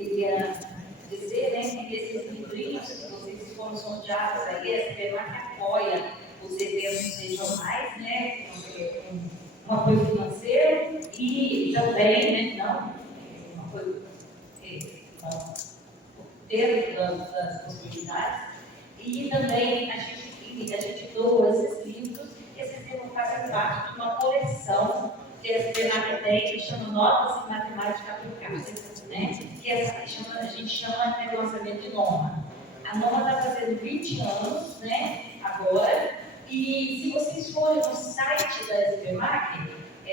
queria dizer, né, que esses livrinhos que vocês foram sorteados aí, a SBMAC apoia os eventos regionais, né, um apoio financeiro e também, né, não, um apoio dentro das possibilidades, e também a gente doa esses livros fazem parte de uma coleção que a SBMAC tem, que chama Notas em Matemática Aplicada, né? Que a gente chama de lançamento de NOMA. A NOMA está fazendo 20 anos, né? Agora, e se vocês forem no site da SBMAC,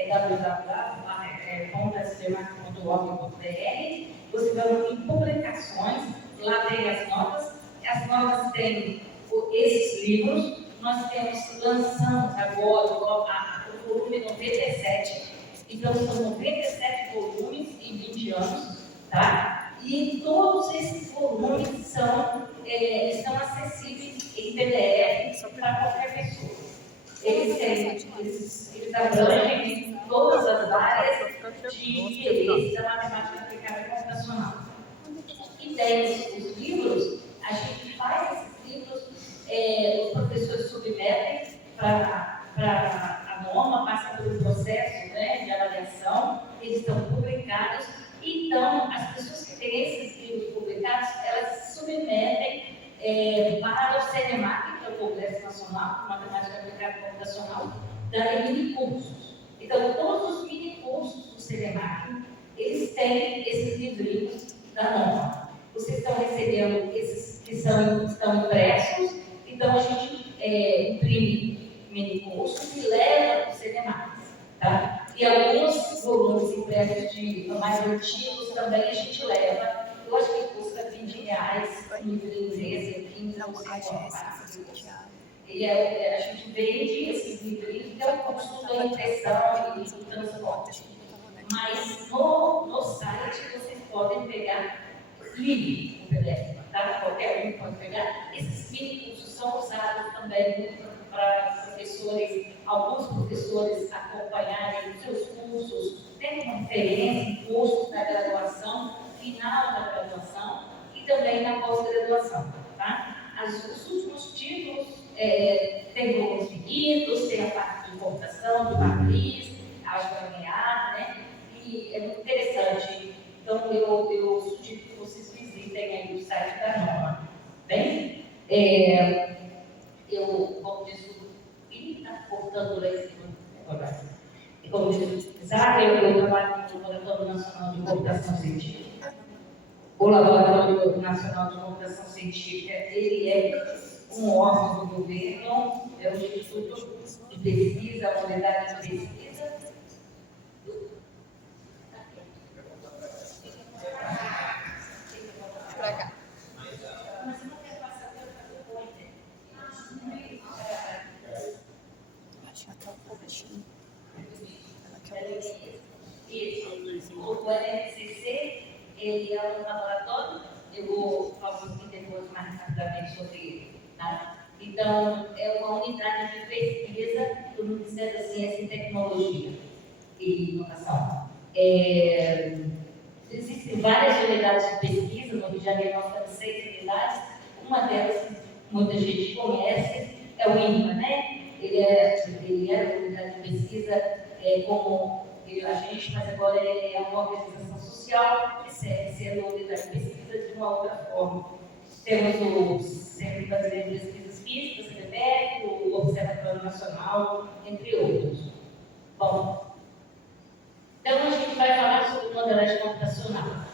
www.sbmac.org.br, você vai em publicações, lá tem as notas têm esses livros. Nós lançamos agora o volume 97, então são 97 volumes em 20 anos, tá? E todos esses volumes estão acessíveis em PDF para qualquer pessoa. Eles abrangem todas as áreas de interesse da matemática aplicada computacional. E tem os livros, a gente faz esses livros, os professores submetem para a NOMA, passa pelo processo, né, de avaliação, eles estão publicados. Então, as pessoas que têm esses livros publicados, elas submetem para o CNMAC, que é o Congresso Nacional de Matemática Aplicada Computacional, darem mini-cursos. Então, todos os mini-cursos do CNMAC, eles têm esses livrinhos da NOMA. Vocês estão recebendo esses que estão impressos, então a gente imprime mini-cursos e leva para o CNMAC, tá? E alguns volumes impressos de mais antigos também a gente leva. Eu acho que custa R$20, livro em inglês, é 15 ou 50. E a gente vende esses livrinhos, que é o custo da impressão e do transporte. Mas no site vocês podem pegar livre o PDF, tá? Qualquer um pode pegar. Esses mini-cursos são usados também para professores, alguns professores acompanharem os seus cursos, tem conferência, cursos da graduação, final da graduação e também na pós-graduação, tá? Os últimos títulos tem volumes finitos, tem a parte de computação, de matriz, álgebra linear, né? E é muito interessante. Então, eu sugiro que vocês visitem aí o site da NOMA. Bem, como diz o está cortando lá em cima agora. E como diz o Isaac, eu trabalho no Laboratório Nacional de Computação Científica. O Laboratório Nacional de Computação Científica, ele é um órgão do governo, é um instituto de pesquisa, uma unidade de pesquisa. Para cá. Mas não quer passar pelo pointer. Acho que até um pouquinho. Isso. O NCC, ele é um laboratório, eu vou falar um pouquinho depois mais rapidamente sobre ele. Tá? Então, é uma unidade de pesquisa do Ministério da Ciência e Tecnologia e Inovação. Existem várias unidades de pesquisa, no Rio de Janeiro nós temos 6 unidades, uma delas que muita gente conhece é o INPA, né? Ele é uma unidade de pesquisa como a gente, mas agora ele é uma organização social que serve sendo uma unidade de pesquisa de uma outra forma. Temos o Centro Brasileiro de Pesquisas Físicas, CNPq, o Observatório Nacional, entre outros. Bom, então a gente vai falar sobre modelagem computacional.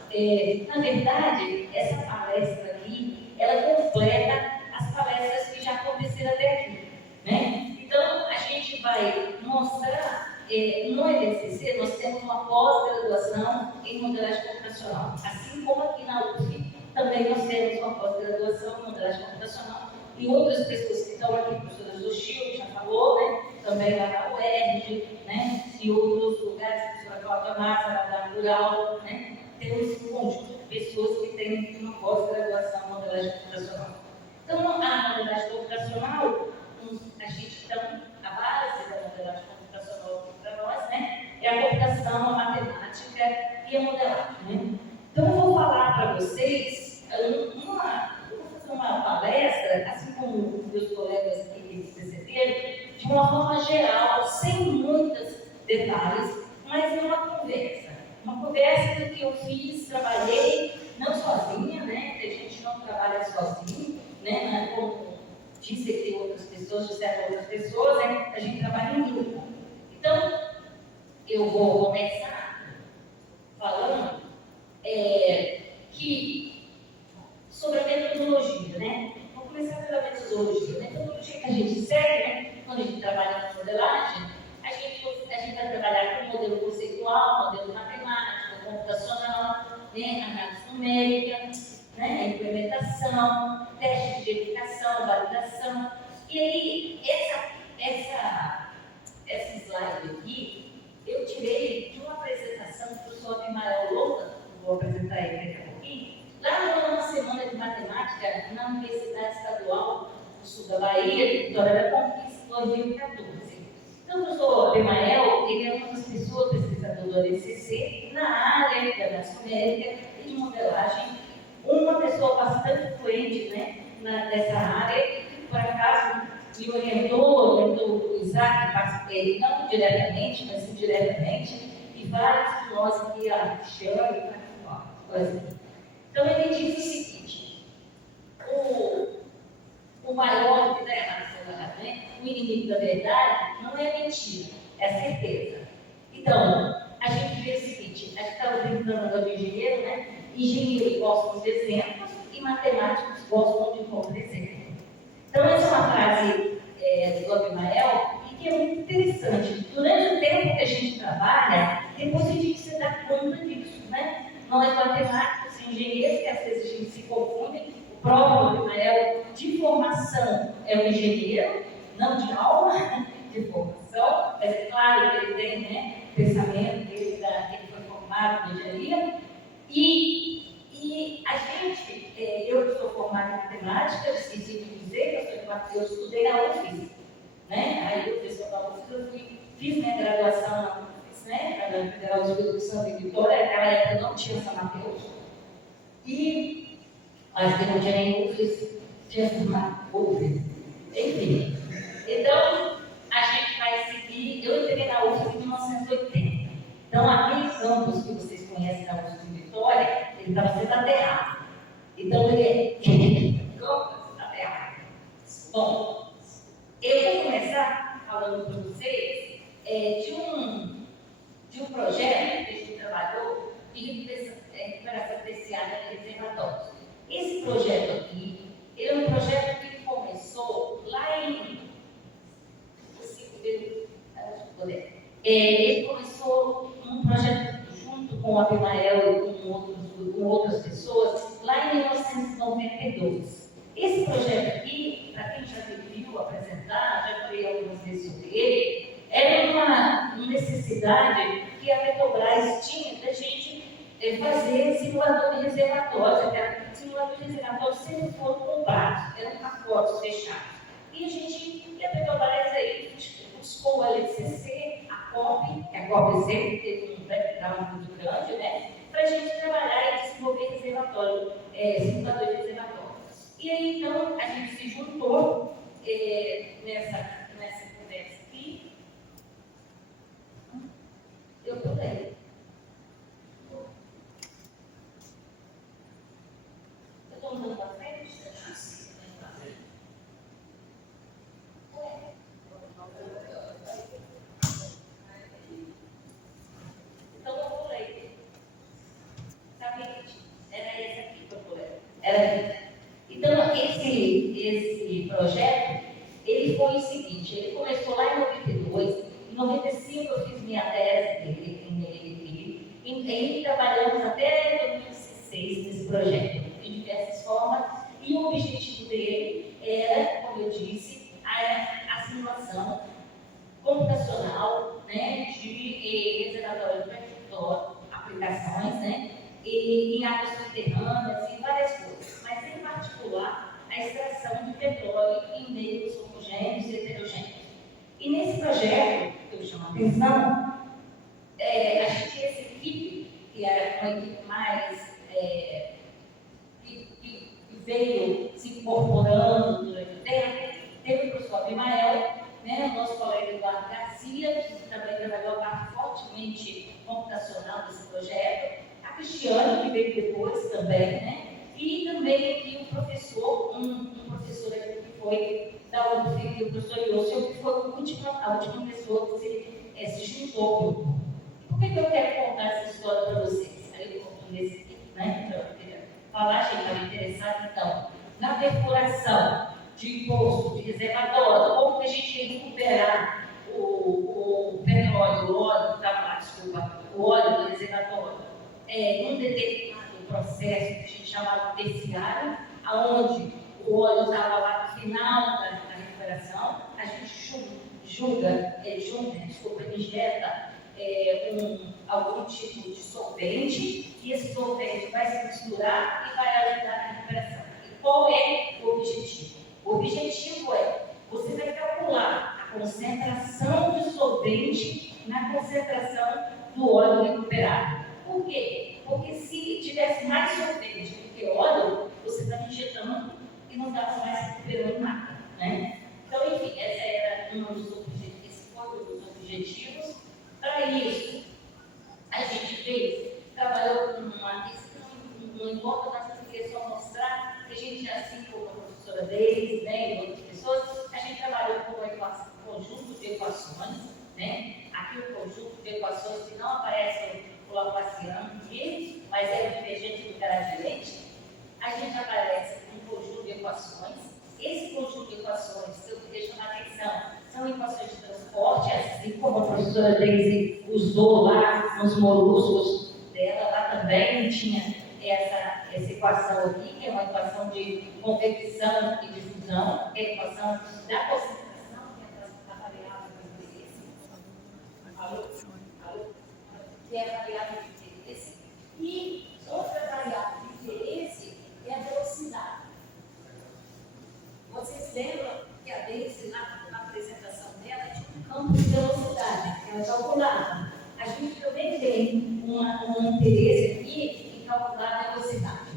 Na verdade, essa palestra aqui, ela completa as palestras que já aconteceram até aqui, né? Então, a gente vai mostrar, no EBCC, nós temos uma pós-graduação em modelagem computacional, assim como aqui na UF, também nós temos uma pós-graduação em modelagem computacional, e outras pessoas que estão aqui, a professora Zochil já falou, né? Também lá na UERJ, né? E outros lugares, a professora Cláudia Massa, lá da Rural, né? Temos um conjunto de pessoas que têm uma pós-graduação em modelagem computacional. Então, a modelagem computacional, a gente então, a base da modelagem computacional para nós, né? É a computação, a matemática e a modelagem, né? Então, eu vou falar para vocês vou fazer uma palestra, assim como meus colegas aqui que perceberam, de uma forma geral, sem muitos detalhes, mas é uma conversa. Uma conversa que eu fiz, trabalhei, não sozinha, né? Porque a gente não trabalha sozinho, né? Como disse aqui outras pessoas, disseram outras pessoas, né? A gente trabalha em grupo. Então, eu vou começar falando que sobre a metodologia, né? Vou começar pela metodologia. A metodologia que a gente segue, né? Quando a gente trabalha com modelagem, a gente vai trabalhar com modelo conceitual, modelo matemático, computacional, né? Análise numérica, né? Implementação, teste de eficacia, validação. E aí, essa slide aqui, eu tirei de uma apresentação do professor Abimael Louca, vou apresentar ele daqui a pouquinho, lá numa semana de matemática na Universidade Estadual do Sul da Bahia, Vitória da Conquista, 2014. Então, o professor Abimael, ele é uma das pessoas, pesquisador do ADCC, na área da análise numérica e de modelagem, uma pessoa bastante fluente, né, nessa área, que por acaso me orientou o Isaac, participei, não diretamente, mas indiretamente, e vários de nós aqui, a Xane, então ele disse o seguinte: o maior que está errado, né? O inimigo da verdade não é mentira, é certeza. Então, a gente vê o seguinte: a gente estava brincando de engenheiro, né? Engenheiros gostam de exemplos e matemáticos gostam de contra-exemplos. Então, essa é uma frase do Abimael e que é muito interessante. Durante o tempo que a gente trabalha, depois a gente se dá conta disso, né? Nós, matemáticos e engenheiros, que às vezes a gente se confunde, o próprio Abimael, de formação, é um engenheiro, não de alma, de formação, mas é claro que ele tem, né, pensamento, que ele foi formado em engenharia, e a gente, eu que sou formada em matemática, eu esqueci de dizer que eu estudei na UFES, né? Aí eu fiz a UFES, fiz minha graduação na UFES, né? Na Federal do Espírito Santo em Vitória, naquela época não tinha São Mateus, mas que não tinha nem UFES, tinha UFES, enfim. Então, a gente vai seguir, eu entrei na UFES em 1980. Então, aquele campus que vocês conhecem da UFES de Vitória, ele estava sendo aterrado. Então, ele é campus aterrado. Bom, eu vou começar falando para vocês de um projeto que a gente trabalhou de recuperação terciária de reservatórios. Esse projeto aqui, ele é um projeto que começou lá em... Ele começou um projeto junto com o Abimael e com outras pessoas lá em 1992. Esse projeto aqui, para quem já me viu apresentar, já falei algumas vezes sobre ele, era uma necessidade que a Petrobras tinha da gente fazer simulador de reservatórios. Simulador de reservatórios sempre foram comprados, eram pacotes fechados. E a Petrobras aí buscou o LCC, a COP, que a COP sempre teve um background muito grande, né? Para a gente trabalhar e desenvolver reservatório, simulador de reservatório. E aí, então, a gente se juntou nessa conversa aqui. Eu pulei. Eu estou andando para frente? Então, eu pulei. Sabe, era esse aqui que eu pulei. Então, esse projeto, ele foi o seguinte, ele começou lá em 92, em 95 eu fiz minha tese dele, e aí trabalhamos até 2016 nesse projeto, de diversas formas, e o objetivo dele era, como eu disse, a simulação computacional, né, de reservatório de petróleo, aplicações, né, e em águas subterrâneas e várias coisas, mas em particular a extração de petróleo em meios homogêneos e heterogêneos. E nesse projeto, que eu chamo a atenção, a gente tinha essa equipe, que era uma equipe mais veio se incorporando durante o tempo. Teve o professor Abimael, né, o nosso colega Eduardo Garcia, que também trabalhou a parte fortemente computacional desse projeto. A Cristiane, que veio depois também, né? E também aqui um professor aqui que foi da UFG, o professor Iosio, que foi a última pessoa que se juntou ao grupo. Por que eu quero contar essa história para vocês? Aí eu conto nesse aqui, né? Então, eu queria falar, gente, estava interessado, então, na perfuração de poço, de reservatório, como que a gente ia recuperar o petróleo, o óleo do reservatório, num determinado processo que a gente chamava de terciário, onde o óleo estava lá no final da recuperação, a gente injeta algum tipo de solvente, e esse solvente vai se misturar e vai ajudar na recuperação. E qual é o objetivo? O objetivo é, você vai calcular a concentração de solvente na concentração do óleo recuperado. Por quê? Porque se tivesse mais solvente do que óleo, você está injetando e não estava mais recuperando nada, né? Então, enfim, esse foi um dos objetivos. Para isso, a gente trabalhou com não importa, mas eu queria só mostrar que a gente, assim como a professora deles, né, e outras pessoas, a gente trabalhou com um conjunto de equações, né? Aqui o conjunto de equações que não aparece o Laplaciano aqui, mas é o divergente do gradiente. A gente aparece com um conjunto de equações. Esse conjunto de equações, que eu queria chamar a atenção, são equações de transporte, assim como a professora Daisy usou lá nos moluscos dela, lá também tinha essa equação aqui, que é uma equação de convecção e difusão, que é a equação da concentração, que é a variável de interesse. Que é a variável de interesse. E outra variável de interesse é a velocidade. Vocês lembram que a Daisy, na apresentação dela, tinha um campo de velocidade, que ela calculava. A gente também tem um interesse aqui em calcular a velocidade.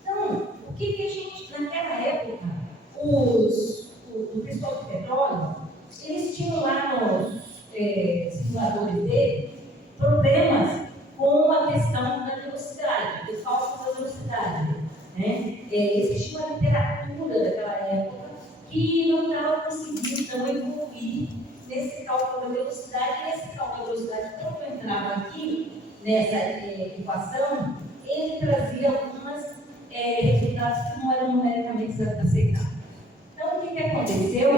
Então, o que a gente, naquela época, o pessoal do petróleo, eles tinham lá nos simuladores dele problemas com a questão da velocidade, do cálculo da velocidade. Né? Existia uma literatura daquela época que não estava conseguindo então, evoluir nesse cálculo da velocidade. E esse cálculo da velocidade, quando eu entrava aqui nessa equação, ele trazia alguns resultados que não eram numericamente aceitáveis. Então, o que aconteceu?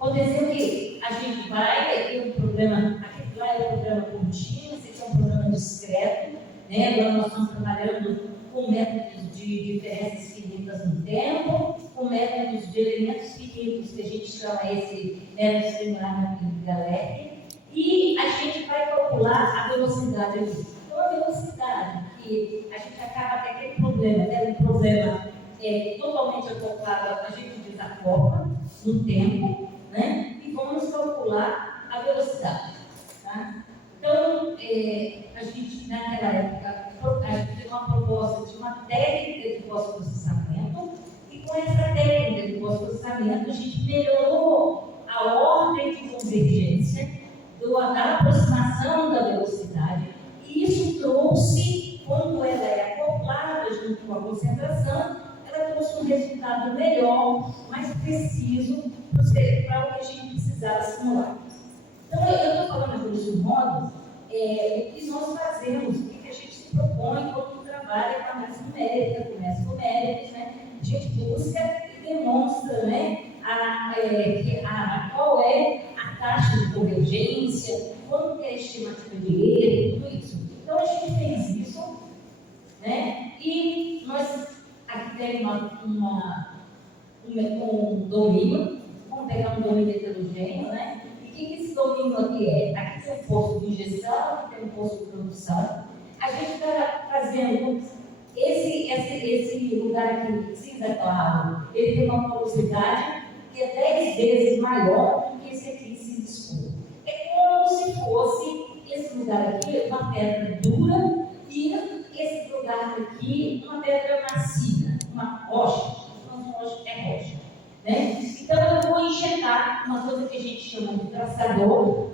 Aconteceu que a gente vai ter um problema, aqui lá é um problema contínuo, esse aqui é um problema discreto, né? Agora nós estamos trabalhando com métodos de diferenças finitas no tempo, com métodos de elementos finitos, que a gente chama esse método similar na Galerk, e a gente vai calcular a velocidade aqui. Então, a velocidade, que a gente acaba tendo aquele problema, né? Um problema totalmente acoplado, a gente desacopla no tempo, né? E vamos calcular a velocidade. Tá? Então, a gente, naquela época, a gente teve uma proposta de uma técnica de pós-processamento, e com essa técnica de pós-processamento, a gente melhorou a ordem de convergência da aproximação da velocidade, e isso trouxe, quando ela é acoplada junto com a concentração, ela trouxe um resultado melhor, mais preciso para o que a gente precisava simular. Então, eu estou falando a grosso modo o que nós fazemos, o que a gente se propõe quando trabalha com a análise numérica, com numéricos, né? A gente busca e demonstra, né, qual é a taxa de convergência, quanto é a estimativa de erro, tudo isso. Então, a gente fez isso, né? E nós aqui temos um domínio, vamos pegar um domínio heterogêneo, né? E o que esse domínio aqui é? Aqui tem um posto de injeção, aqui tem um posto de produção. A gente está fazendo esse lugar aqui, cinza claro, ele tem uma porosidade que é 10 vezes maior do que esse aqui, cinza escuro. É como se fosse esse lugar aqui, uma pedra dura, e esse lugar aqui, uma pedra macia, rocha, é rocha. Né? Então eu vou injetar uma coisa que a gente chama de traçador.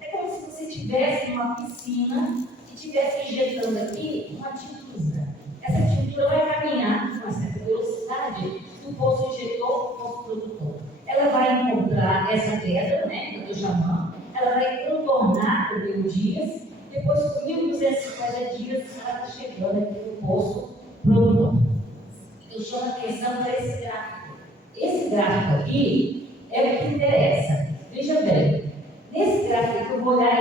É como se você estivesse numa piscina e estivesse injetando aqui uma tintura. Essa tintura vai caminhar com uma certa velocidade do poço injetor para o poço produtor. Ela vai encontrar essa pedra, né, do Jamã, ela vai contornar por 1000 dias, depois por 1250 dias ela está chegando aqui no poço produtor. Eu chamo a atenção para esse gráfico. Esse gráfico aqui é o que interessa. Veja bem, nesse gráfico aqui, eu vou olhar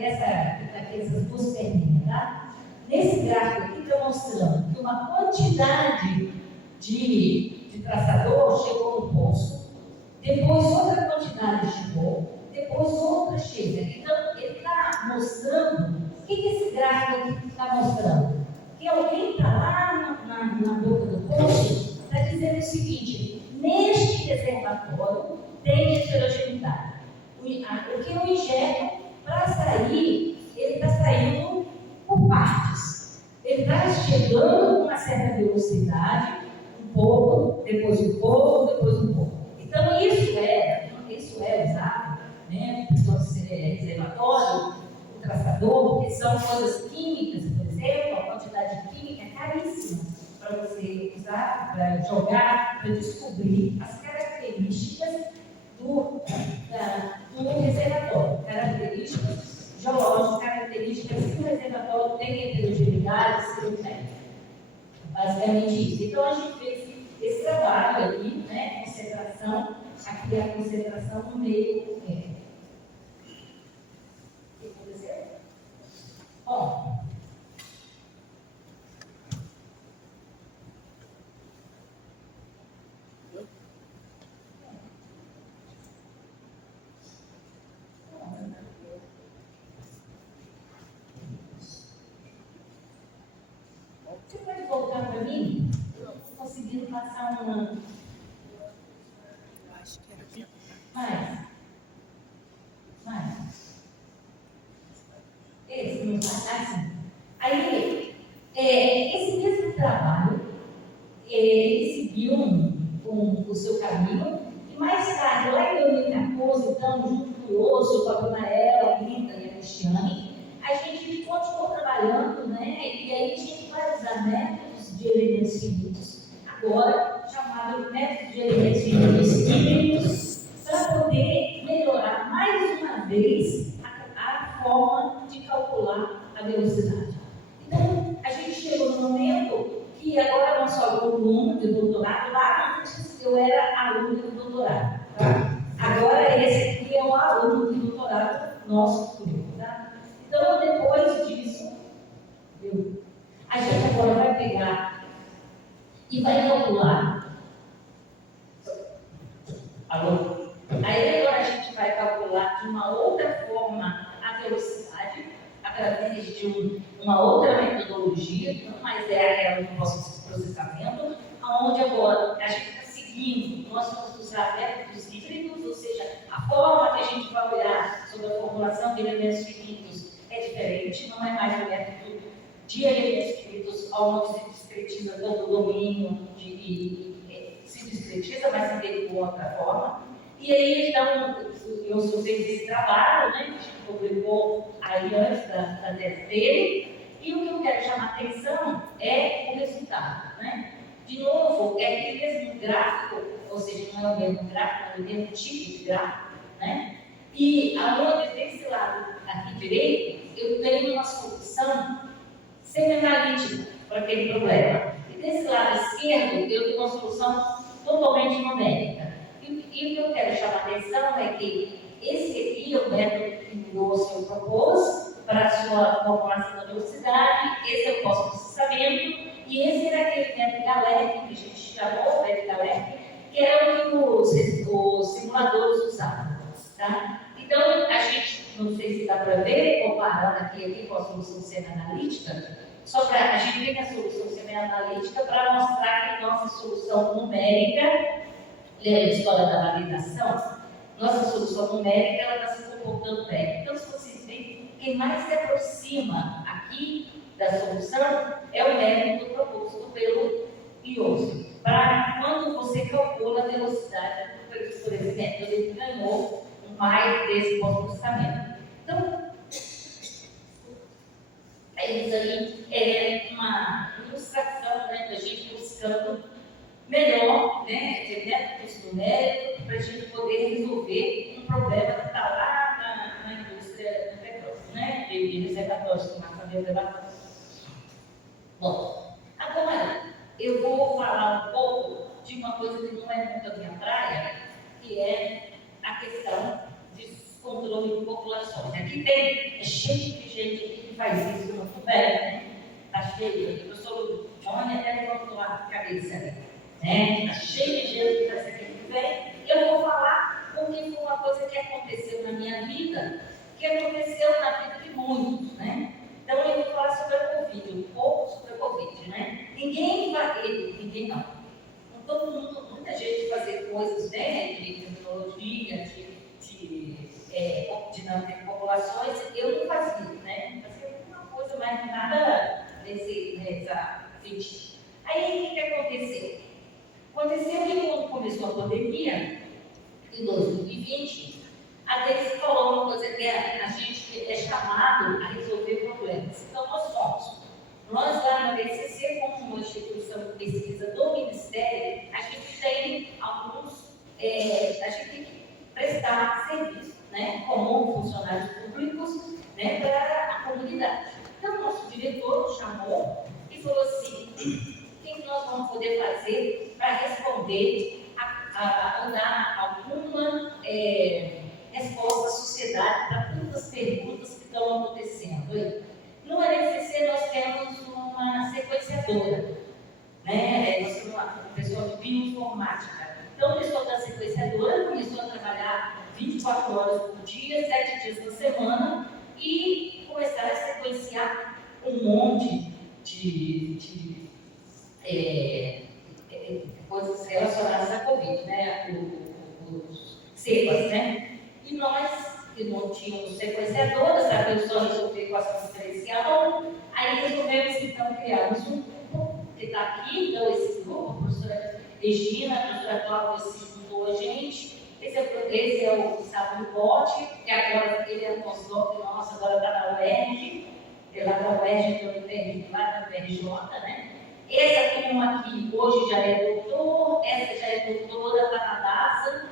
essas duas perninhas, tá? Nesse gráfico aqui está mostrando que uma quantidade de traçador chegou no poço, depois outra quantidade chegou, depois outra chega. Então, ele está mostrando, o que esse gráfico aqui está mostrando? Que alguém está lá na boca do poço, está dizendo o seguinte: neste reservatório tem heterogeneidade. O que eu injeto para sair, ele está saindo por partes. Ele está chegando com uma certa velocidade, um pouco, depois um pouco, depois um pouco. Então, isso é usado, né? Questão de reservatório, o traçador, porque são coisas químicas, por exemplo, a quantidade química é caríssima para você usar, para jogar, para descobrir as características do reservatório, características geológicas, características se o reservatório tem heterogeneidade, se não tem. Basicamente isso. Então a gente fez esse trabalho ali, né? Concentração, aqui é a concentração no meio. O que aconteceu? Bom. Você pode voltar para mim? Eu não estou conseguindo passar uma. Acho que era aqui. Mais. Esse não vai assim. Aí, esse mesmo trabalho, ele seguiu com o seu caminho, e mais tarde, lá em 2014, então, junto com o Osso, com a Brunaela, a Rita e a Cristiane, a gente continuou trabalhando, né? E aí a gente vai usar métodos de elementos finitos, agora chamado método de elementos finitos híbridos, para poder melhorar mais uma vez a forma de calcular a velocidade. Então, a gente chegou no momento que agora eu não sou aluno de doutorado, lá antes eu era aluno de doutorado. Tá? Agora esse aqui é um aluno de doutorado nosso futuro. Tá? Então, depois disso, a gente agora vai pegar e vai calcular. Alô? Aí agora a gente vai calcular de uma outra forma a velocidade, através de uma outra metodologia, não mais é aquela do nosso processamento, onde agora a gente está seguindo, nós vamos usar métodos híbridos, ou seja, a forma que a gente vai olhar sobre a formulação de elementos finitos é diferente, não é mais o método de elementos finitos onde se discretiza todo o domínio, se discretiza, mas também de outra forma. E aí, então, eu fiz esse trabalho, né, que a gente publicou aí antes da tese dele, e o que eu quero chamar a atenção é o resultado, né? De novo, é aquele mesmo gráfico, ou seja, não é o mesmo gráfico, é o mesmo tipo de gráfico, né? E aonde desse lado aqui direito, eu tenho uma solução semi-analítica para aquele problema. E desse lado esquerdo, eu tenho uma solução totalmente numérica. E o que eu quero chamar a atenção é que esse aqui é o método que o senhor propôs para a sua formulação da velocidade, esse é o pós-processamento, e esse era aquele método Galerk, que a gente chamou, método Galerk, que era o que os simuladores usavam. Tá? Então, a gente, não sei se dá para ver, comparando aqui com a solução semi-analítica, só para a gente tem a solução semi-analítica para mostrar que nossa solução numérica, lembra a história da validação? Nossa solução numérica ela está se comportando bem. Então, se vocês veem, quem mais se aproxima aqui da solução é o método proposto pelo Ioso, para trocou na velocidade, por exemplo, ele ganhou mais desse processamento. Então, isso aí é uma ilustração, né, da gente buscando melhor, né, métodos numéricos para a gente poder resolver um problema que está lá na indústria do petróleo, né, de reservatórios, de marcação reservatório. Bom, agora eu vou falar um pouco de uma coisa que não é muito a minha praia, que é a questão de controle de populações. Aqui é cheio de gente aqui que faz isso muito bem, né? Está cheio. O professor Johnny até levantou a cabeça ali, né? Está cheio de gente que faz isso aqui muito bem. Eu vou falar porque foi uma coisa que aconteceu na minha vida, que aconteceu na vida de muitos, né? Então eu vou falar sobre a Covid, um pouco sobre a Covid, né? Ninguém não. Todo mundo, muita gente fazer coisas, né, de tecnologia, de dinâmica de populações, eu não fazia, né? Fazia alguma coisa, mas nada nessa frente. Aí o que aconteceu? Aconteceu que quando começou a pandemia, em 2020, a Deise falou uma coisa que a gente é chamado a resolver problemas. Então nós lá na BCC, como uma instituição de pesquisa do Ministério, a gente tem alguns, a gente tem que prestar serviço, né, como funcionários públicos, né, para a comunidade. Então, nosso diretor nos chamou e falou assim: o que nós vamos poder fazer para responder a dar alguma resposta à sociedade para todas as perguntas que estão acontecendo. No NCC nós temos uma sequenciadora, né? Nós temos uma pessoa de bioinformática. Então, o pessoal da sequenciadora começou a trabalhar 24 horas por dia, 7 dias por semana, e começaram a sequenciar um monte de coisas relacionadas à Covid, né? Os cepas, né? E nós, que não tínhamos sequenciadora, sabíamos só resolver com a diferencial, aí resolvemos então criarmos um grupo que está aqui, então esse grupo, a professora Regina, a professora Cláudia se juntou a gente. Esse é o Gustavo Botti, que agora ele é um pós-doc nosso, agora está na UERJ, lá da UERJ, lá da UERJ, né? Essa turma aqui hoje já é doutor, essa já é doutora, está na DASA,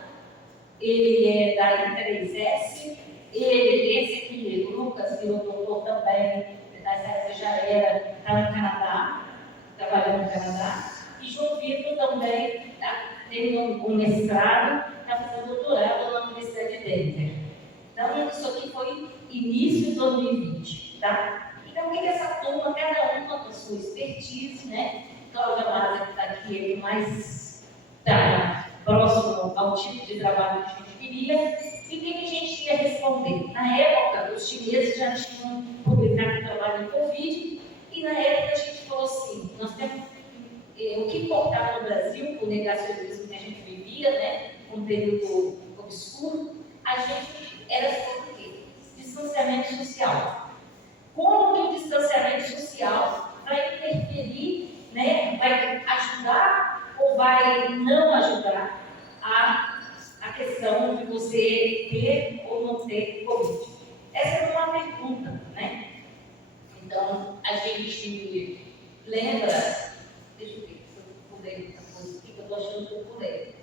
ele é da I3S, esse aqui, o Lucas, virou doutor também, essa já está no Canadá, trabalhando no Canadá, e João Vitor também tem um mestrado, está fazendo doutorado na Universidade de Denver. Então, isso aqui foi início de 2020, tá? Então, o que essa turma, cada uma com a sua expertise, né? Cláudia Maza, que está aqui, ele mais próximo ao tipo de trabalho que a gente queria. E o que a gente ia responder? Na época, os chineses já tinham publicado o trabalho em Covid, e na época a gente falou assim: nós temos o que importava no Brasil, o negacionismo que a gente vivia, né? Um período obscuro, a gente era sobre o quê? Distanciamento social. Como que o distanciamento social vai interferir, né? Vai ajudar ou vai não ajudar a questão de você ter ou não ter Covid? Essa é uma pergunta, né? Então, a gente lembra, deixa eu ver se eu pulei essa coisa aqui, que eu estou achando que eu pulei.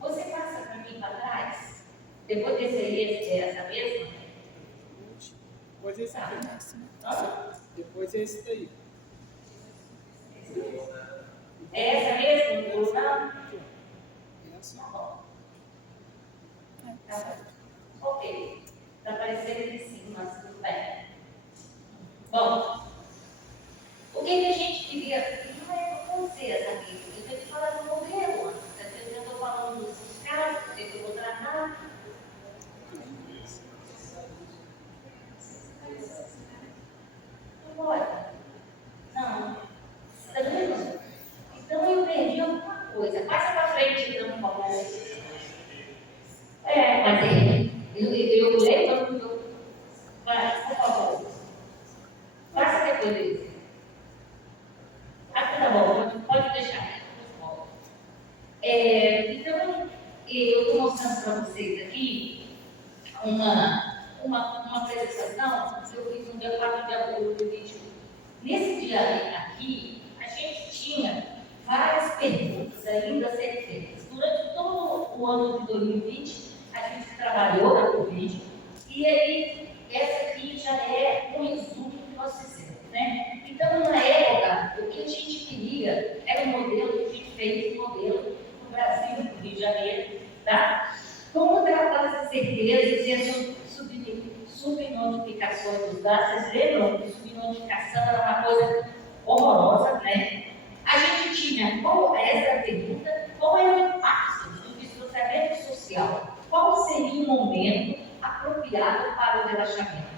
Você passa para mim para trás? Depois desse aí, essa mesma? Depois esse aqui. Depois é esse daí. É essa mesmo? Não? Essa. Tá bom. Tá bom. Ok. Está aparecendo em cima, mas tudo bem. Bom, o que a gente queria. Não é com você essa aqui. Eu tenho que falar do modelo. Eu estou falando dos casos, o que eu vou tratar. Agora, não. Está vendo? Então eu perdi alguma coisa. Passa para frente, então, por favor. Mas eu lembro. Vai, por favor. Passa depois disso. dia aqui, a gente tinha várias perguntas ainda a serem feitas. Durante todo o ano de 2020, a gente trabalhou na Covid, e aí, essa aqui já é um resumo do que nós fizemos, né? Então, na época, o que a gente queria era um modelo que a gente fez, um modelo no Brasil, no Rio de Janeiro, tá? Como tratar as incertezas e as subnotificações dos dados. Vocês lembram que subnotificação era uma coisa horrorosa, né? A gente tinha, essa pergunta, qual é o impacto do distanciamento social? Qual seria o momento apropriado para o relaxamento?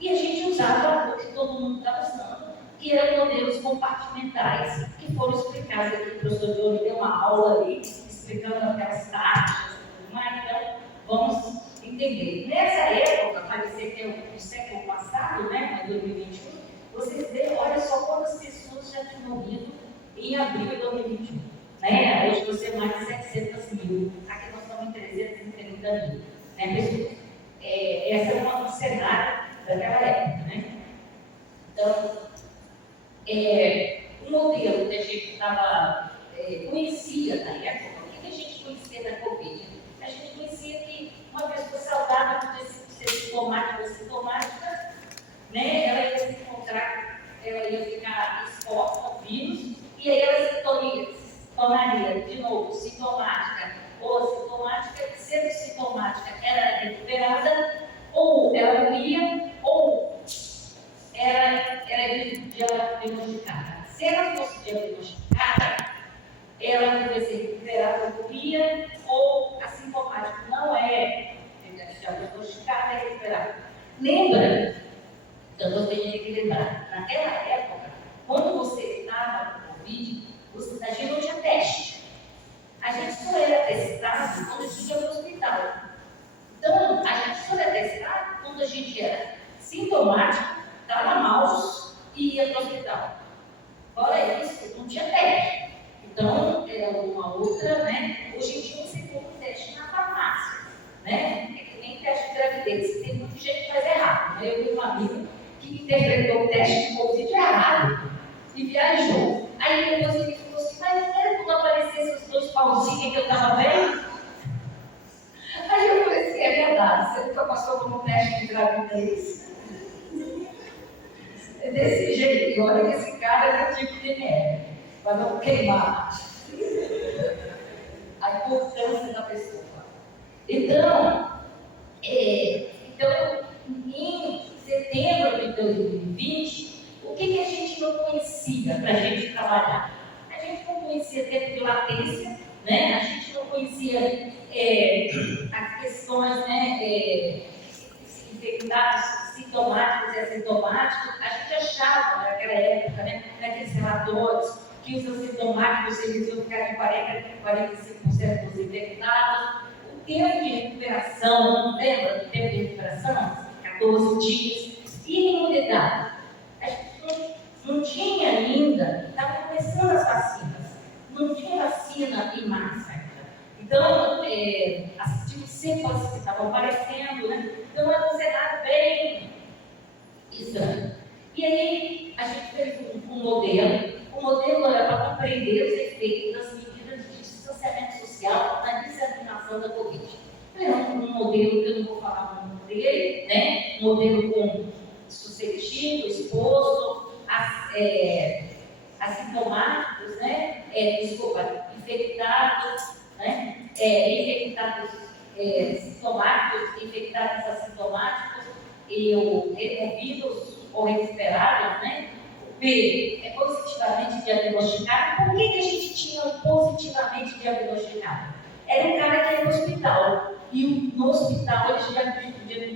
E a gente usava o que todo mundo está usando, que eram modelos compartimentais, que foram explicados aqui. O professor Johnny deu uma aula ali, explicando aquelas taxas e tudo mais. Então, vamos entender. Nessa época, parecia que é o século passado, né, em 2021, vocês veem, olha só quantas pessoas já tinham morrido em abril de 2021. Né? Hoje você mais de 700 mil. Aqui nós estamos em 330 mil. Né, pessoas? Esse é um cenário daquela época, né? Então, o modelo que a gente conhecia na época, o que a gente conhecia da Covid? A gente conhecia que uma pessoa saudável podia ser sintomática ou sintomática, né? Ela ia se encontrar, ela ia ficar exposta ao vírus, e aí ela se tornaria de novo sintomática ou assintomática. Sendo sintomática, ela era recuperada, ou ela morria, ou ela era diagnosticada. Se ela fosse diagnosticada, ela poderia ser recuperada ou morria, ou assintomática. Não é diagnosticada, é recuperada. Lembra? Então você tinha que lembrar, naquela época, quando você estava com Covid, a gente não tinha teste. A gente só era testado quando a gente ia para o hospital. Então, a gente só era testado quando a gente era sintomático, estava mal e ia para o hospital. Fora isso, não tinha teste. Então, era uma outra, né? Hoje em dia você compra um teste na farmácia, né? É que nem teste de gravidez. Tem muita gente que faz errado. Eu tenho uma amiga que interpretou o teste de Covid errado e viajou. Aí depois ele falou assim, mas não era quando aparecessem os dois pauzinhos que eu estava vendo? Aí eu falei assim, é verdade, você nunca passou por um teste de gravidez. É desse jeito, e olha que esse cara é do tipo de neve, para não queimar a importância da pessoa. Então, em setembro de 2020, o que a gente não conhecia para a gente trabalhar? A gente não conhecia tempo de latência, né? A gente não conhecia as questões, né, infectados sintomáticos e assintomáticos. A gente achava naquela época, né, naqueles relatórios, que os assintomáticos eles iam ficar em 45% dos infectados. O tempo de recuperação, lembra do tempo de recuperação? 14 dias. E a imunidade? A gente não tinha ainda, estava começando as vacinas, não tinha vacina em massa ainda. Então, as tipos de cepas que estavam aparecendo, né? Então era um cenário bem estranho. E aí a gente fez um modelo. O modelo era para compreender os efeitos das medidas de distanciamento social na disseminação da Covid. É um modelo que eu não vou falar o nome dele, né? Um modelo com suscetível, exposto, assintomáticos, né? Infectados, né? Infectados sintomáticos, infectados assintomáticos, e removidos ou recuperados, né? O B é positivamente diagnosticado. Por que a gente tinha um positivamente diagnosticado? Era um cara que ia no hospital, e no hospital eles já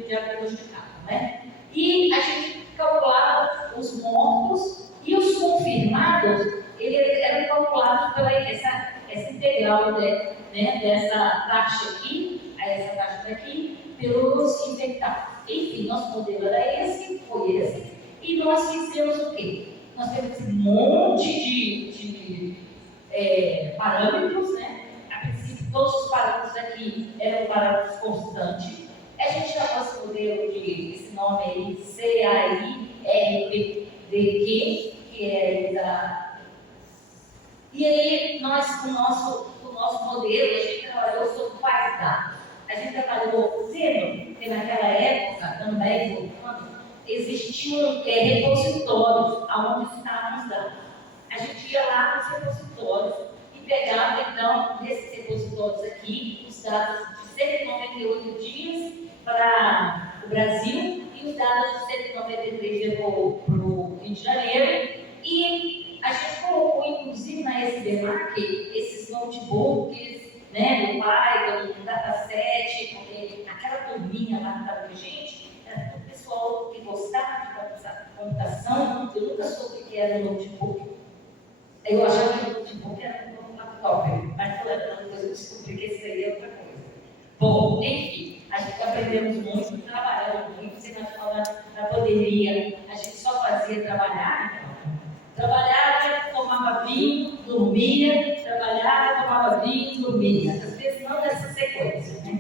diagnosticavam, né? E a gente calculava os mortos e os confirmados, eles eram calculados pela essa integral, né, dessa taxa aqui, essa taxa daqui, pelos infectados. Enfim, nosso modelo era esse, foi esse, e nós fizemos o quê? Nós temos um monte de parâmetros, né? A princípio, todos os parâmetros aqui eram parâmetros constantes. A gente chamou esse modelo esse nome aí, CAIRP, que é da... E aí, nós, o nosso modelo, a gente trabalhou sobre quais dados? A gente trabalhou Zeno, porque naquela época, também, voltando, existiam repositórios onde estavam os dados. A gente ia lá nos repositórios e pegava, então, nesses repositórios aqui, os dados de 198 dias para o Brasil e os dados de 193 dias para o Rio de Janeiro. E a gente colocou, inclusive, na SBMark, esses notebooks, né, do Python, do dataset, porque aquela turminha lá que estava com a gente, era o pessoal que gostava de computação. Eu nunca soube o que era notebook. Eu achava que o notebook era um laptop, mas depois eu descobri que isso aí é outra coisa. Bom, enfim, a gente aprendemos muito, trabalhamos muito. Você vai falar da pandemia, a gente só fazia trabalhar. Trabalhava, tomava vinho, dormia, trabalhava, tomava vinho, dormia. Às vezes não nessa sequência, né?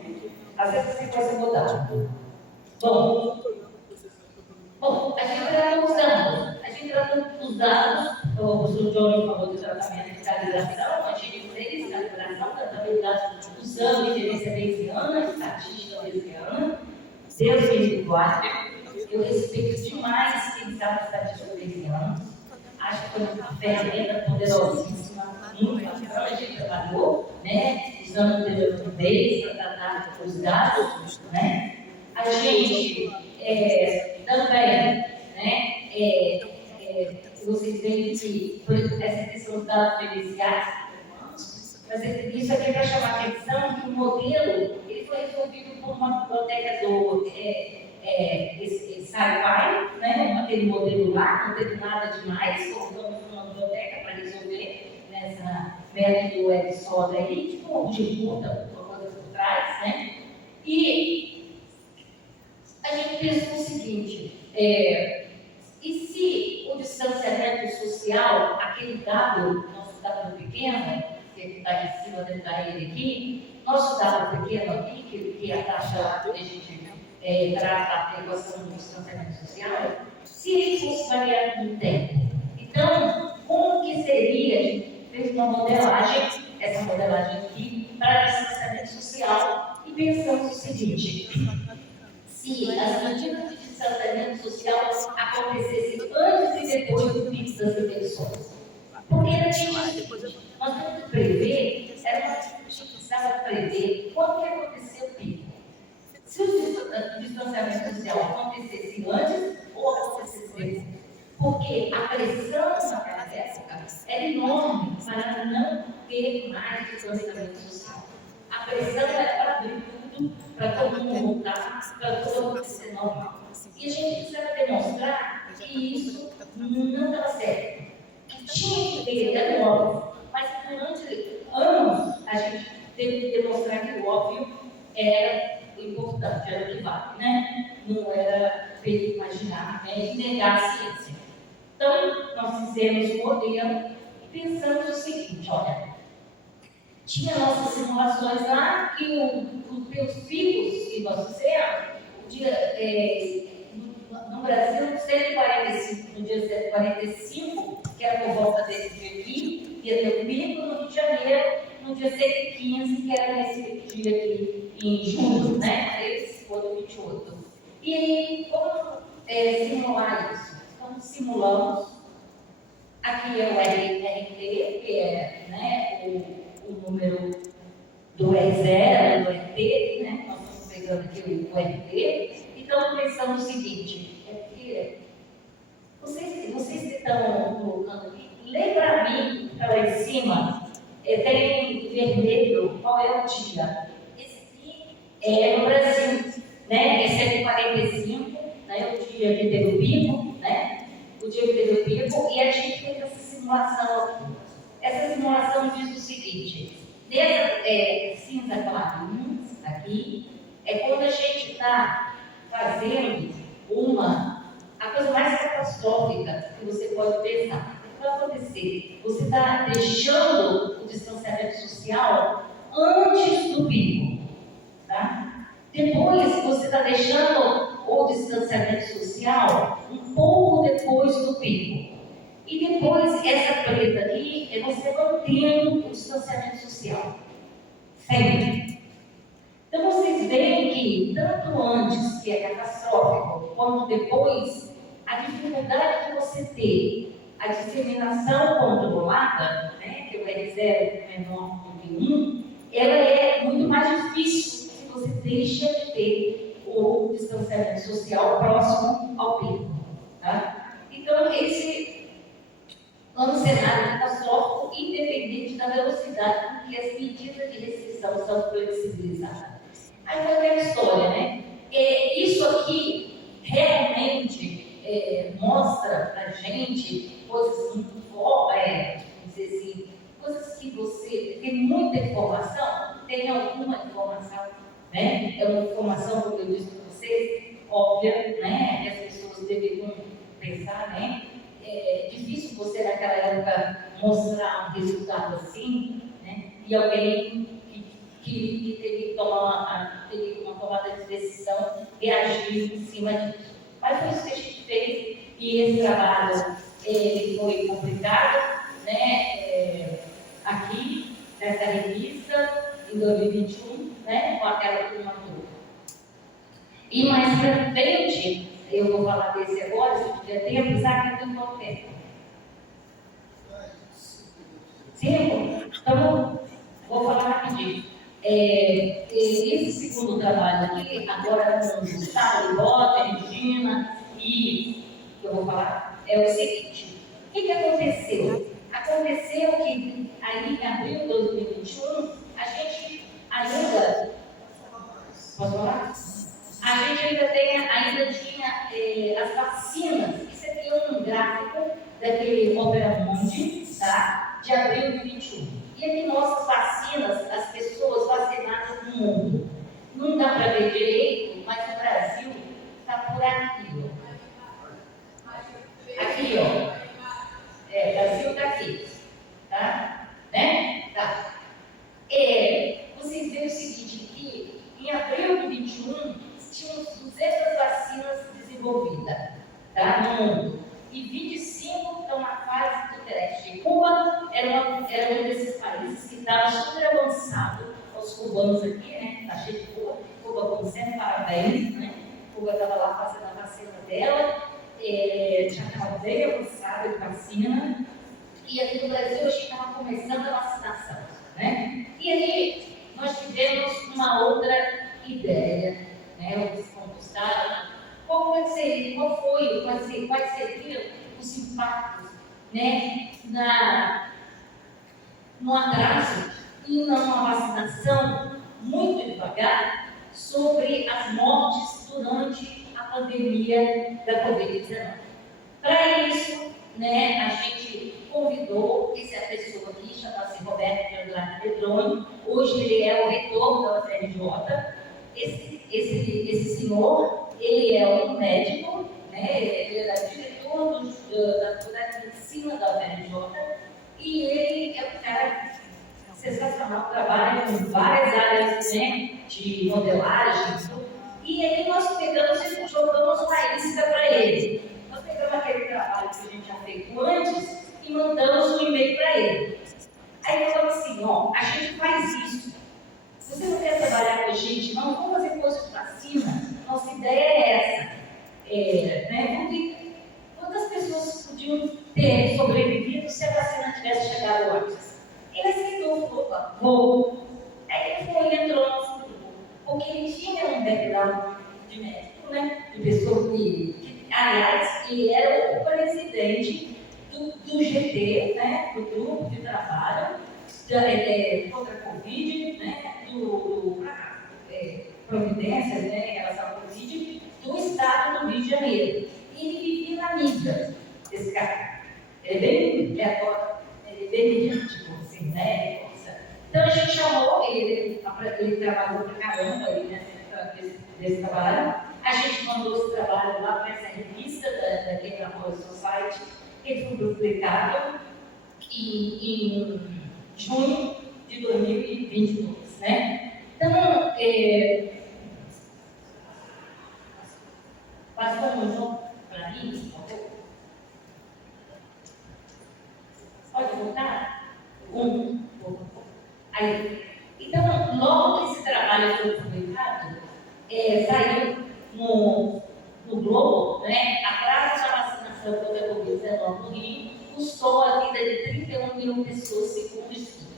Às vezes a sequência mudava. Bom, a gente trata os dados, o professor Johnny falou do tratamento de calibração, a gente fez calibração, tratamento usando inferência bayesiana, estatística bayesiana, desde 2004. Eu respeito demais quem sabe estatística bayesiana. Acho que foi uma ferramenta poderosíssima, muito bacana. A gente trabalhou, né, usando o desenvolvimento base para tratar os dados, né. A gente também, né, vocês veem que essa questão dos dados periciais, mas isso aqui é para chamar a atenção que o modelo ele foi resolvido por uma biblioteca do SciPy, né, aquele modelo lá, não teve nada demais, colocamos uma biblioteca para resolver nessa método web soda aí, tipo de puta, uma coisa por trás, né? E a gente pensou o seguinte, e se o distanciamento social, aquele dado, nosso dado pequeno, que está em cima da ele aqui, nosso dado pequeno aqui, que é a taxa lá que a gente trata a equação do distanciamento social, se ele fosse variar no tempo. Então, como que seria? A gente fez uma modelagem, essa modelagem aqui, para distanciamento social, e pensamos o seguinte: se as medidas de distanciamento social acontecessem antes e depois do pico das eleições. Porque nós temos que prever, a gente precisava prever quando que aconteceu o pico. Se o distanciamento social acontecesse antes ou acontecesse depois. Porque a pressão naquela época era enorme para não ter mais distanciamento social. A pressão era para abrir tudo, para todo mundo voltar, para tudo acontecer normal. E a gente precisava demonstrar que isso não estava certo. Que tinha que ter, era óbvio. Mas durante anos a gente teve que demonstrar que o óbvio era o importante, era o que vale, né? Não era feito imaginar, né? E negar a ciência. Então, nós fizemos um modelo e pensamos o seguinte: olha, tinha nossas simulações lá e os picos que nós fizemos, no Brasil, 145, no dia 145, que era por volta desse dia aqui, ia ter o pico, no Rio de Janeiro, no dia 115, que era nesse dia aqui, em julho, né? Esse foi o 28. E aí, como simular isso? Então, simulamos, aqui é o RT, que é, né, o número do R0, do RT, né? Nós estamos pegando aqui o RT. Então, pensamos o seguinte, porque vocês que estão colocando aqui, lê para mim, para lá em cima, tem vermelho, qual é o dia? Esse aqui é no Brasil, né? Esse é de 45, né? O dia que teve o pico, né? O dia que teve o pico, e a gente fez essa simulação aqui. Essa simulação diz o seguinte: nessa cinza clarinha aqui, é quando a gente está fazendo a coisa mais catastrófica que você pode pensar. O que vai acontecer? Você está deixando o distanciamento social antes do pico, tá? Depois, você está deixando o distanciamento social um um pouco depois do pico. E depois, essa preta aqui, é você mantendo o distanciamento social. Sempre. Então, vocês veem que, tanto antes, que é catastrófico, quanto depois, a dificuldade de você ter a disseminação controlada, né, que o R0 é menor do que 1, ela é muito mais difícil se você deixa de ter o distanciamento social próximo ao pico. Tá? Então, esse é um cenário catastrófico independente da velocidade com que as medidas de restrição são flexibilizadas. Aí foi aquela história, né? Isso aqui realmente mostra pra gente coisas muito fortes, dizer assim, coisas que você tem muita informação, tem alguma informação, né? É uma informação, como eu disse para vocês, óbvia, né? Que as pessoas deveriam pensar, né? É difícil você naquela época mostrar um resultado assim, né? E alguém que teria que tomar uma tomada de decisão, reagir em cima disso. Mas foi isso que a gente fez, e esse trabalho foi publicado, né, aqui, nessa revista, em 2021, né, com aquela turma toda. E mais para frente, eu vou falar desse agora, se tiver tempo, sabe que eu tenho pouco tempo. 5? Então, vou falar rapidinho. Esse segundo trabalho aqui, agora no estado de Bota, Regina, e eu vou falar, é o seguinte: o que aconteceu? Aconteceu que aí em abril de 2021, a gente ainda, posso falar? A gente ainda tinha as vacinas. Isso aqui é um gráfico daquele Opera Mundi, tá? De abril de 21. E aqui nossas vacinas, as pessoas vacinadas no mundo. Não dá para ver direito, mas o Brasil está por aqui, ó. Aqui, ó. O Brasil está aqui. Tá? Né? Tá. Vocês veem o seguinte, que em abril de 21, tinham 200 vacinas desenvolvidas, tá? No mundo. E 25 estão na fase do teste. Cuba era um desses países que estava super avançado. Os cubanos aqui, né? Está cheio de Cuba. Cuba, como sempre, parabéns, né? Cuba estava lá fazendo a vacina dela. Já estava bem avançada de vacina. E aqui no Brasil, a gente estava começando a vacinação, né? E aí, nós tivemos uma outra ideia, né? Os compostados. Quais seriam os impactos, né, no atraso e numa vacinação muito devagar sobre as mortes durante a pandemia da Covid-19. Para isso, né, a gente convidou essa pessoa aqui, chama-se Roberto de Andrade Pedroni. Hoje ele é o reitor da UFRJ. Esse senhor, ele é um médico, né? Ele é diretor da Faculdade de Medicina da UFRJ, e ele é um cara sensacional, trabalha com várias áreas, né, de modelagem. E aí nós pegamos e jogamos uma isca para ele. Nós pegamos aquele trabalho que a gente já feito antes e mandamos um e-mail para ele. Aí ele falou assim, ó, a gente faz isso. Se você não quer trabalhar com a gente, não, vamos fazer curso de vacina. Nossa ideia é essa. Né? Porque quantas pessoas podiam ter sobrevivido se a vacina tivesse chegado antes? Ele aceitou, falou, opa, vou. Aí ele foi e entrou no nosso grupo. Porque ele tinha um background de médico, né? De pessoa que aliás, ele era o presidente do GT, né? Do grupo de trabalho contra a Covid, né? Providências, né, em relação ao Covid, do estado do Rio de Janeiro. E ele vivia na mídia, esse cara. Ele é bem mediático, assim, né? Então a gente chamou ele trabalhou pra caramba aí, né, desse trabalho. A gente mandou esse trabalho lá para essa revista da Game Royal Society, que foi publicado em junho de 2022, né? Então, passamos para mim, ok? Aí, então, logo que esse trabalho foi publicado, saiu no Globo, né, atraso da vacinação contra a Covid-19 no Rio custou a vida de 31 mil pessoas, segundo o estudo.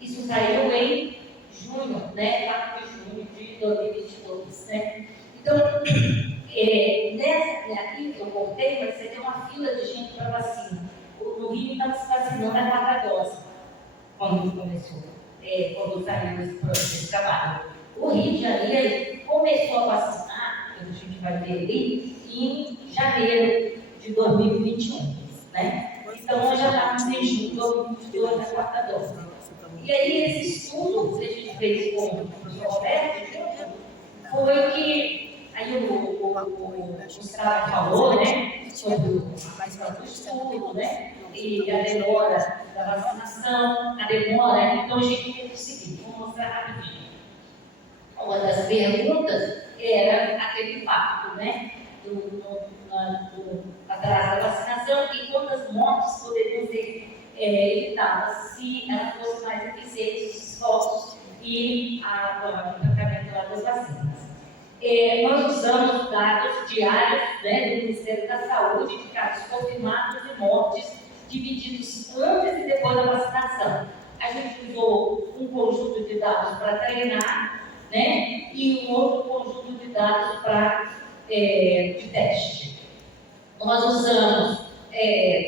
Isso saiu em junho, né, 4 de junho de 2022, né? Então, aqui que eu contei, você tem uma fila de gente para vacina. No Rio estava se vacinando a quarta dose, quando começou, quando saiu esse trabalho. O Rio de Janeiro começou a vacinar, que a gente vai ver ali, em janeiro de 2021, né? Então, nós já estávamos em junho de 2022, a quarta dose. E aí, esse estudo que a gente fez com o professor Roberto, foi que aí o Gustavo falou, né, sobre o estudo, né, e a demora da vacinação, a demora. Então, a gente fez o seguinte, vou mostrar rapidinho. Uma das perguntas era aquele impacto, né, atrás da vacinação e quantas mortes poderiam ser evitadas se ela fosse mais eficiente os esforços e o tratamento das vacinas. Nós usamos dados diários, né, do Ministério da Saúde de casos confirmados e mortes divididos antes e depois da vacinação. A gente usou um conjunto de dados para treinar, né, e um outro conjunto de dados de teste. Nós usamos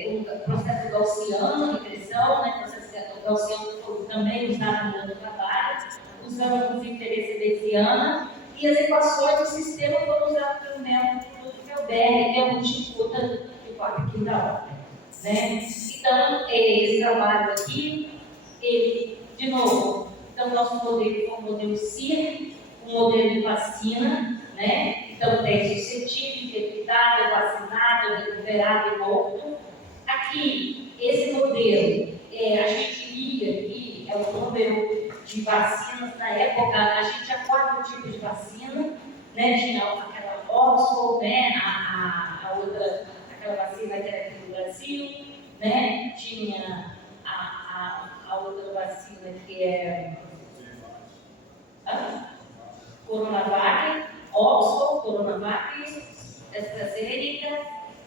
o processo gaussiano, regressão, né, processo gaussiano foi também usado no meu trabalho, usamos os interesses bayesiana e as equações do sistema foram usadas pelo método do Felberg, que é uma disputa do quarto quinta ordem, né? Então, esse trabalho aqui, ele, de novo, então nosso modelo foi um modelo CIR, um modelo de vacina, né? Então, tem suscetível, infectado, vacinado, recuperado e morto. Aqui, esse modelo, a gente lia aqui, é o número de vacinas. Na época, a gente tinha 4 tipos de vacina, né? Tinha aquela Oxford, né? A outra, aquela vacina que era aqui no Brasil, né? Tinha a outra vacina que é Coronavac, Oxford, Coronavac, AstraZeneca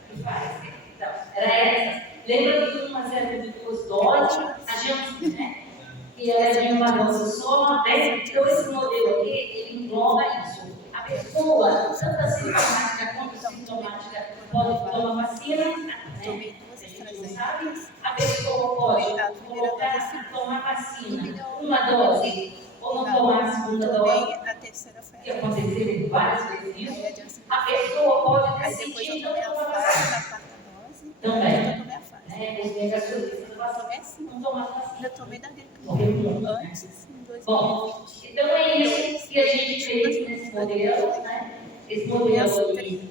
e Pfizer. Então, era essa. Lembra que tinha uma série de 2 doses, a Janssen, né? Que era de uma dose só, né? Então, esse modelo aqui, ele engloba isso. A pessoa, tanto assintomática quanto sintomática, pode tomar vacina, né? A gente não sabe. A pessoa pode tomar vacina, uma dose, ou não tomar a segunda dose, que aconteceu em várias vezes isso. A pessoa pode decidir não tomar vacina. Também. Os negacionistas não tomaram vacina. Bom, então é isso que a gente fez nesse modelo, né? Esse modelo aí